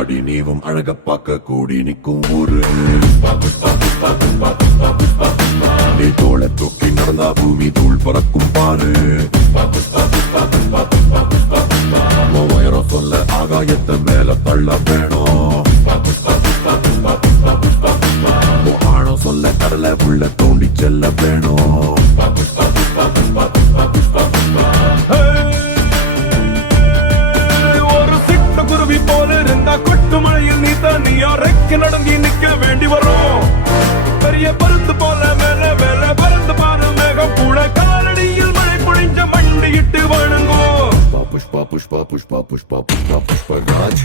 தாடி நீவும் அழக பார்க்க கூடி நிற்கும் ஊரு. நீ தோளை தூக்கி நடந்தா பூமி தூள் பறக்கும் பாரு. உயரம் சொல்ல ஆகாயத்தை மேல தள்ள வேணும். ஆழம் சொல்ல கடலை உள்ள தோண்டி செல்ல வேணும். ஒரு சிட்ட குருவி போல இருந்தா கொட்டு மழையில் நீ தனியா ரெக்க நடங்கி நிக்க வேண்டி வரும். பெரிய பருந்து போல மேல மேல பறந்து பாரு மேகம் கூட காலடியில் மழை பொழிஞ்ச மண்டியிட்டு வணங்கும். புஷ்பா புஷ்பா புஷ்பா புஷ்பா புஷ்பா புஷ்பா ராஜ்.